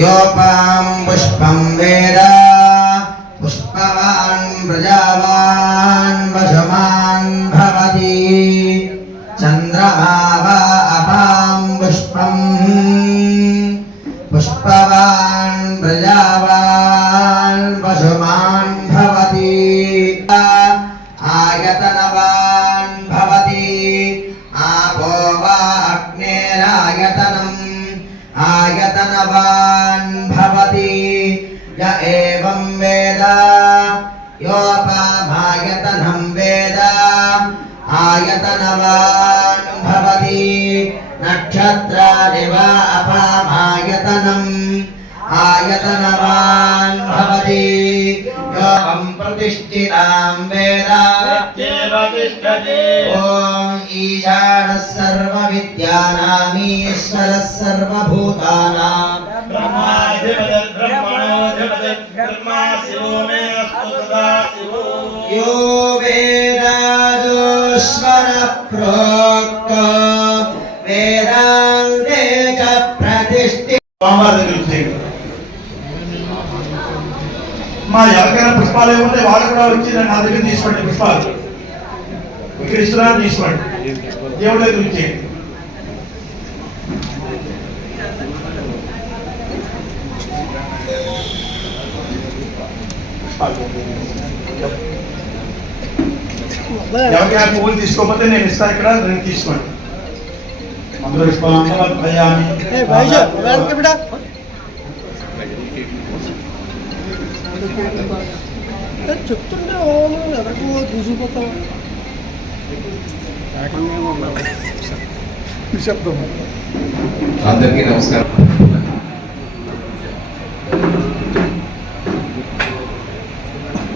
योपां पुष्पं वेद पुष्पवान् प्रजावान् वशमान् भवति चन्द्रमा अपां पुष्पं पुष्पवान् प्रजावान् वशमान् भवति आयतनवान् भवति आपो वा अग्नेरायतनम् आयतनवान् भवति य एवं वेद योपामायतनं वेद आयतनवान् भवति नक्षत्राणि वा अपामायतनम् आयतनवान् भवति योऽहं प्रतिष्ठितां वेद ॐ ईशानः सर्वविद्यानां ईश्वरः सर्वभूतानां यो वेदादोश्वरः प्रोक्तो वेदान्ते च प्रतिष्ठितः మా ఎవరికైనా పుష్పాలు ఏముంటే వాళ్ళు కూడా వచ్చి నా దగ్గర తీసుకోండి పుష్పాలు ఇక్కడ ఇస్తున్నారు తీసుకోండి దేవుడి దగ్గర ఇచ్చేయండి ఎవరికైనా పువ్వులు తీసుకోకపోతే నేను ఇస్తాను ఇక్కడ రెండు తీసుకోండి మందుల పుష్పాలు భయామి చెప్తుంటే ఎదకు దూసిపోతావు శబ్దం. అందరికీ నమస్కారం.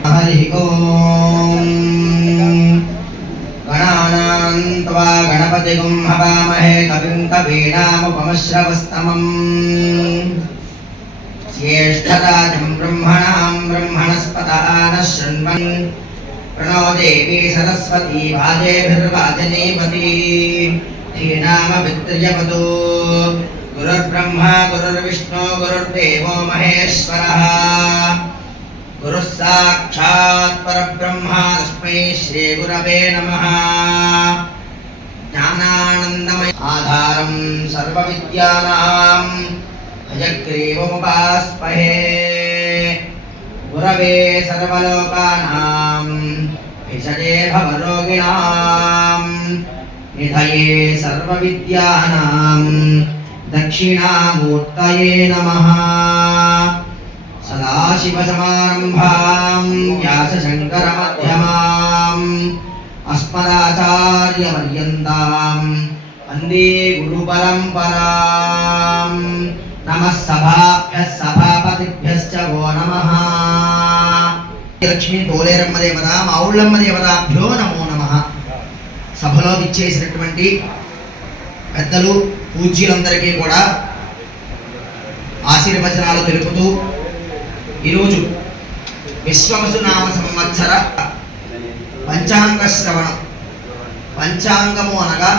హరి ఓం గణానాం త్వా గణపతిగుం హవామహే కవిం కవీనాముపమశ్రవస్తమం ज्येष्ठराजं ब्रह्मणां ब्रह्मणस्पतः नः शृण्वन् प्रणो देवी सरस्वती वाजेभिर्वाजनीपती धीनामभित्र्यवतु गुरुर्ब्रह्मा गुरुर्विष्णु गुरुर्देवो महेश्वरः गुरुः साक्षात् परब्रह्मा तस्मै श्रीगुरवे नमः ज्ञानानन्दमय आधारं सर्वविद्यानां हयग्रीवमुपास्महे गुरवे सर्वलोकानां भिषजे भवरोगिणां निधये सर्वविद्यानां दक्षिणामूर्तये नमः सदाशिवसमारम्भां व्यासशङ्करमध्यमाम् अस्मदाचार्यपर्यन्तां वन्दे गुरुपरम्पराम् नमः सभाभ्यः सभापतिभ्यश्च वो नमः लक्ष्मी तोलेरम्म देवता माउళ్ళమ్మ దేవతాభ్యో నమో నమః సభలో విచ్చేసినటువంటి పెద్దలు పూజ్యులందరికీ కూడా ఆశీర్వచనాలు తెలుపుతూ ఈరోజు విశ్వవసునామ సంవత్సర పంచాంగ శ్రవణం. పంచాంగము అనగా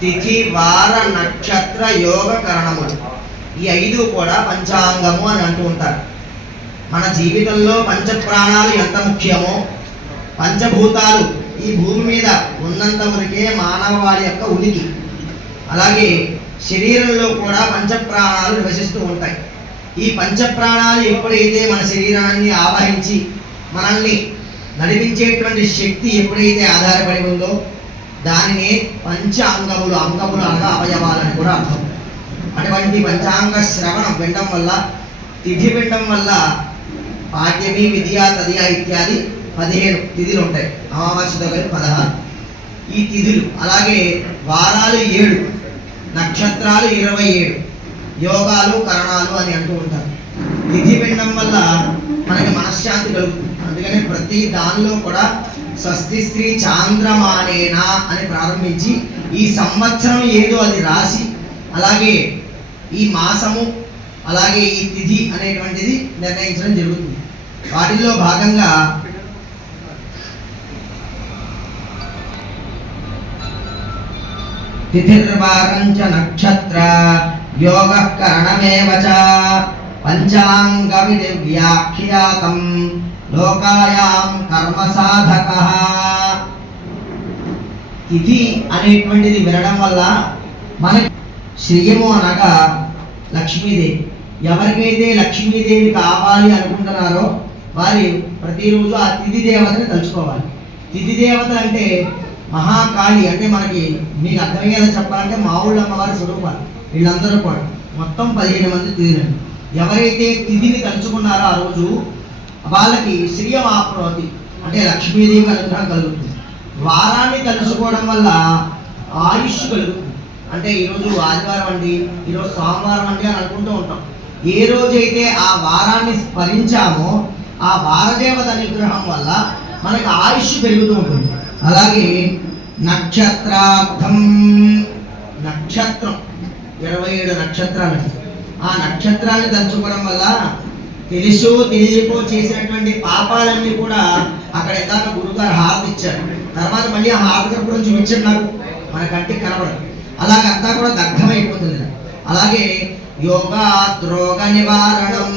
తిథి వార నక్షత్ర యోగ కరణములు. ఈ 5 కూడా పంచాంగము అని అంటూ ఉంటారు. మన జీవితంలో పంచప్రాణాలు ఎంత ముఖ్యమో, పంచభూతాలు ఈ భూమి మీద ఉన్నంత వరకే మానవాళి యొక్క ఉనికి. అలాగే శరీరంలో కూడా పంచప్రాణాలు నివసిస్తూ ఉంటాయి. ఈ పంచప్రాణాలు ఎప్పుడైతే మన శరీరాన్ని ఆవహించి మనల్ని నడిపించేటువంటి శక్తి ఎప్పుడైతే ఆధారపడి ఉందో దానినే పంచ అంగములు, అంగములు అనగా అవయవాలని కూడా అర్థం. అటువంటి పంచాంగ శ్రవణం వినడం వల్ల, తిథి వినడం వల్ల పాడ్యమి, విద్య, తదియ ఇత్యాది 15 తిథులు ఉంటాయి. అమావాస్యతో కలిపి 16 ఈ తిథులు. అలాగే వారాలు 7, నక్షత్రాలు 27, యోగాలు కరణాలు అని అంటూ ఉంటారు. తిథి వినడం వల్ల మనకి మనశ్శాంతి కలుగుతుంది. అందుకని ప్రతి దానిలో కూడా స్వస్తి శ్రీ చాంద్రమానేనా అని ప్రారంభించి ఈ సంవత్సరం ఏదో అది రాసి, అలాగే ఈ మాసము, అలాగే ఈ తిథి అనేటువంటిది నిర్ణయించడం జరుగుతుంది. వాటిల్లో భాగంగా తిథిర్వారంచ నక్షత్ర యోగ కరణమేవ చ పంచాంగ విధి వ్యాఖ్యాతం లోకాయాం కర్మ సాధకః. తిథి అనేటువంటిది వినడం వల్ల మనకి శ్రేయము అనగా లక్ష్మీదేవి. ఎవరికైతే లక్ష్మీదేవి కావాలి అనుకుంటున్నారో వారి ప్రతిరోజు ఆ తిథి దేవతని తలుచుకోవాలి. తిథి దేవత అంటే మహాకాళి, అంటే మనకి మీకు అర్థమయ్యేలా చెప్పాలంటే మా ఊళ్ళో అమ్మవారి స్వరూపాలు. వీళ్ళందరూ కూడా మొత్తం 15 మంది తిథులండి. ఎవరైతే తిథిని తలుచుకున్నారో ఆ రోజు వాళ్ళకి శ్రీయమాప్నోతి, అంటే లక్ష్మీదేవి అనుగ్రహం కలుగుతుంది. వారాన్ని తలుచుకోవడం వల్ల ఆయుష్ కలుగుతుంది. అంటే ఈరోజు ఆదివారం అండి, ఈరోజు సోమవారం అండి అని అనుకుంటూ ఉంటాం. ఏ రోజైతే ఆ వారాన్ని స్మరించామో ఆ వారదేవత అనుగ్రహం వల్ల మనకి ఆయుష్ పెరుగుతూ ఉంటుంది. అలాగే నక్షత్రార్థం, నక్షత్రం 27 నక్షత్రాలు. ఆ నక్షత్రాన్ని తలుచుకోవడం వల్ల తెలుసో తెలియకో చేసినటువంటి పాపాలన్నీ కూడా అక్కడ ఇందాక గురుగారు హారతి ఇచ్చారు. తర్వాత మళ్ళీ ఆ హారతి కూడా చూపించాడు నాకు, మన కంటికి కనబడదు. అలాగంతా కూడా దగ్ధమైపోతుంది. అలాగే యోగా రోగ నివారణం,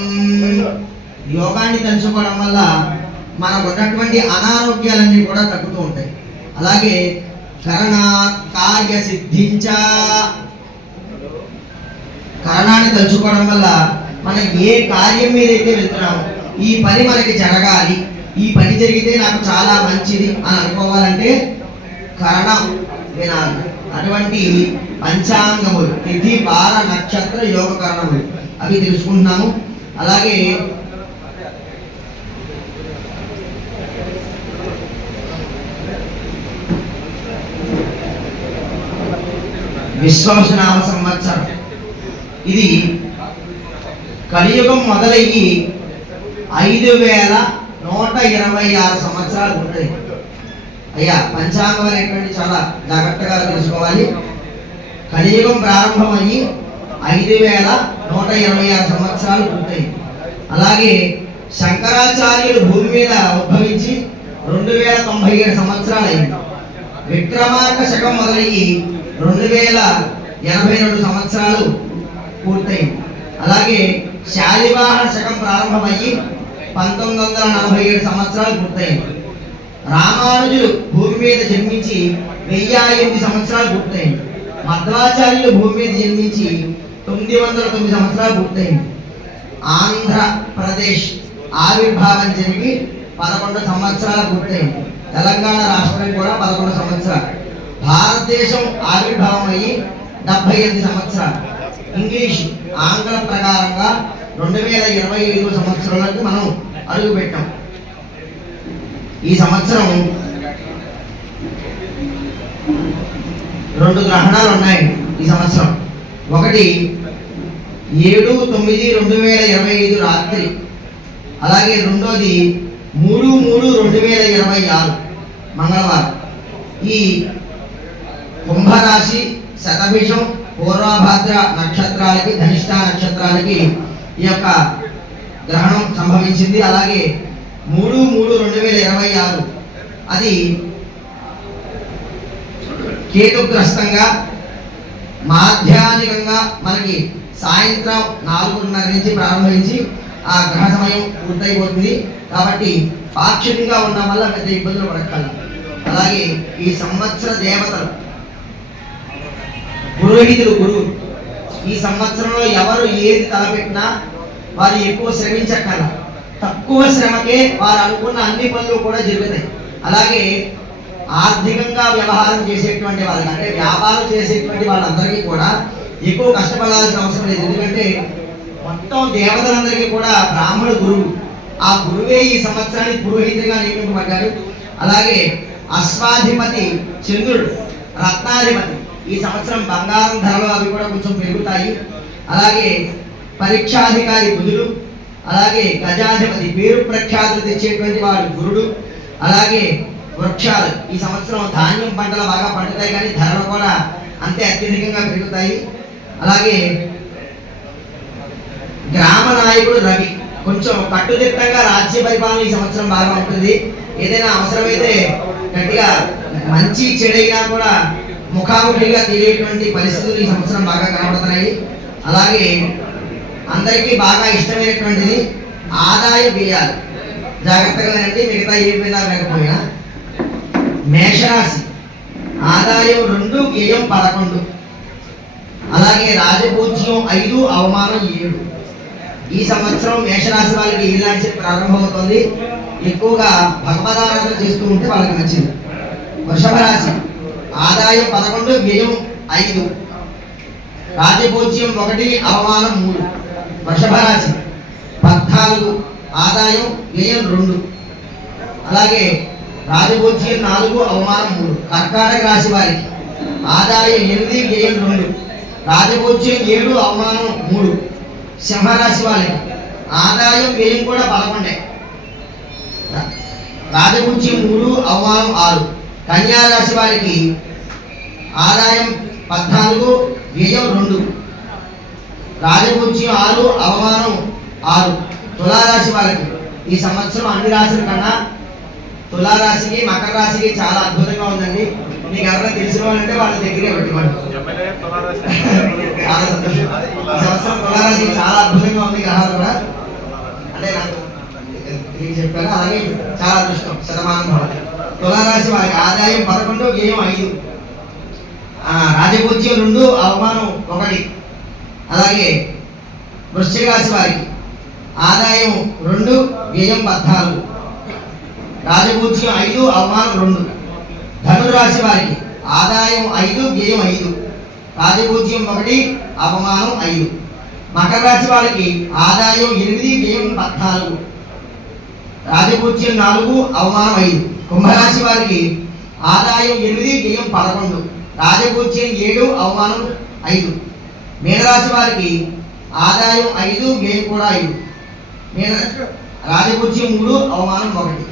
యోగాన్ని తలుచుకోవడం వల్ల మనకు ఉన్నటువంటి అనారోగ్యాలన్నీ కూడా తగ్గుతూ ఉంటాయి. అలాగే కరణాత్ కార్య సిద్ధించ, కరణాన్ని తలుచుకోవడం వల్ల మనం ఏ కార్యం మీద అయితే వెళ్తున్నామో ఈ పని మనకి జరగాలి, ఈ పని జరిగితే నాకు చాలా మంచిది అని అనుకోవాలంటే కరణం వినాలి. అటువంటి పంచాంగములు తిథి వార నక్షత్ర యోగ కరణములు అవి తెలుసుకుంటున్నాము. అలాగే విశ్వవసునామ సంవత్సరం ఇది కలియుగం మొదలయ్యి 5126 సంవత్సరాలు ఉంటాయి. అయ్యా పంచాంగం అనేటువంటి చాలా జాగ్రత్తగా తెలుసుకోవాలి. కలియుగం ప్రారంభమయ్యి 5126 సంవత్సరాలు ఉంటాయి. అలాగే శంకరాచార్యులు భూమి మీద ఉద్భవించి 2097 సంవత్సరాలు అయింది. విక్రమార్క శకం మొదలయ్యి 2082 సంవత్సరాలు పూర్తయింది. అలాగే శాలివాహన శకం ప్రారంభమయ్యి 1947 సంవత్సరాలు పూర్తయింది. రామానుజులు భూమి మీద జన్మించి 1008 సంవత్సరాలు పూర్తయింది. మధ్వాచార్యులు భూమి మీద జన్మించి 909 సంవత్సరాలు పూర్తయింది. ఆంధ్రప్రదేశ్ ఆవిర్భావం జరిగి 11 సంవత్సరాలు పూర్తయింది. తెలంగాణ రాష్ట్రం కూడా 11 సంవత్సరాలు. భారతదేశం ఆవిర్భావం అయ్యి 78 సంవత్సరాలు. ఇంగ్లీష్ ఆంగ్ల ప్రకారంగా 2025 సంవత్సరాలకు మనం అడుగు పెట్టాం. ఈ సంవత్సరం 2 గ్రహణాలు ఉన్నాయి ఈ సంవత్సరం. ఒకటి 7/9/2025 రాత్రి, అలాగే రెండోది 3/3/2026 మంగళవారం. ఈ కుంభరాశి, శతభిషం, పూర్వభాద్ర నక్షత్రాలకి, ధనిష్ట నక్షత్రాలకి ఈ యొక్క గ్రహణం సంభవించింది. అలాగే 3/3/2026 అది కేతుగ్రస్తంగా మాధ్యానికంగా మనకి సాయంత్రం 4:30 నుంచి ప్రారంభించి ఆ గ్రహ సమయం పూర్తయిపోతుంది. కాబట్టి పాక్షికంగా ఉండడం వల్ల పెద్ద ఇబ్బందులు పడక్కల. అలాగే ఈ సంవత్సర దేవతలు పురోహితులు, గురువు. ఈ సంవత్సరంలో ఎవరు ఏది తలపెట్టినా వారు ఎక్కువ శ్రమించక్కల, తక్కువ శ్రమకే వారు అనుకున్న అన్ని పనులు కూడా జరుగుతాయి. అలాగే ఆర్థికంగా వ్యవహారం చేసేటువంటి వాళ్ళకి, అంటే వ్యాపారం చేసేటువంటి వాళ్ళందరికీ కూడా ఎక్కువ కష్టపడాల్సిన అవసరం లేదు. ఎందుకంటే మొత్తం దేవతలందరికీ కూడా బ్రాహ్మణ గురువు, ఆ గురువే ఈ సంవత్సరానికి పురోహితుడిగా నియమింపబడ్డాడు. అలాగే అశ్వాధిపతి చంద్రుడు, రత్నాధిపతి. ఈ సంవత్సరం బంగారం ధరలు అవి కూడా కొంచెం పెరుగుతాయి. అలాగే పరీక్షాధికారి బుధుడు, అలాగే గజాధిపతి పేరు ప్రఖ్యాతులు తెచ్చేటువంటి వాడు గురుడు. అలాగే వృక్షాలు, ఈ సంవత్సరం ధాన్యం పంటలు బాగా పండుతాయి, కానీ ధరలు కూడా అంతే అత్యధికంగా పెరుగుతాయి. అలాగే గ్రామ నాయకుడు రవి, కొంచెం కట్టుదిట్టంగా రాజ్య పరిపాలన ఈ సంవత్సరం బాగా ఉంటుంది. ఏదైనా అవసరమైతే గట్టిగా మంచి చెడైనా కూడా ముఖాముఖిగా తెలియటువంటి పరిస్థితులు ఈ సంవత్సరం బాగా కనబడుతున్నాయి. అలాగే అందరికీ బాగా ఇష్టమైనటువంటిది ఆదాయ వ్యయాలు. జాగ్రత్తగా వినండి, మిగతా ఏ విధంగా లేకపోయినా. మేషరాశి ఆదాయం 2, వ్యయం 11. అలాగే రాజపూజ్యం 5, అవమానం 7. ఈ సంవత్సరం మేషరాశి వాళ్ళకి ఇలాంటి ప్రారంభమవుతుంది. ఎక్కువగా భగవదారాధన చేస్తూ ఉంటే వాళ్ళకి మంచిది. వృషభ రాశి ఆదాయం 11, వ్యయం 5, రాజపూజ్యం 1, అవమానం 3. వృషభ రాశి 14, ఆదాయం వ్యయం 2, అలాగే రాజపూజ్యం 4, అవమానం 3. కర్కాటక రాశి వారికి ఆదాయం 8, వ్యయం 2, రాజపూజ్యం 7, అవమానం 3. సింహరాశి వారికి ఆదాయం వ్యయం కూడా 11, రాజపూజ్యం 3, అవమానం 6. కన్యా రాశి వారికి ఆదాయం 14, వ్యయం 2, రాజపూజ్యం 6, అవమానం 6. తులారాశి వారికి ఈ సంవత్సరం అన్ని రాశుల కన్నా తులారాశికి మకర రాశికి చాలా అద్భుతంగా ఉందండి. మీకు ఎవరైనా తెలిసిన వాళ్ళంటే వాళ్ళ దగ్గరే పెట్టుకోండి. చాలా సంతోషం. ఈ సంవత్సరం తులారాశికి చాలా అద్భుతంగా ఉంది. గ్రహాలు కూడా అంటే నాకు చెప్పాను. అలాగే చాలా అదృష్టం. శతమానం భవతి. తులారాశి వారికి ఆదాయం 11, వ్యయం 5, రాజపూజ్యం 2, అవమానం 1. అలాగే వృశ్చిక రాశి వారికి ఆదాయం 2, వ్యయం 14, రాజపూజ్యం 5, అవమానం 2. ధనురాశి వారికి ఆదాయం 5, వ్యయం 5, రాజపూజ్యం 1, అవమానం 5. మకర రాశి వారికి ఆదాయం 8, వ్యయం 14, రాజపూజ్యం 4, అవమానం 5. కుంభరాశి వారికి ఆదాయం 8, వ్యయం 11, రాజపూజ్యం 7, అవమానం 5. మీనరాశి వారికి ఆదాయం 5, వ్యయం కూడా 5, రాజపూజ్యం 3, అవమానం 1.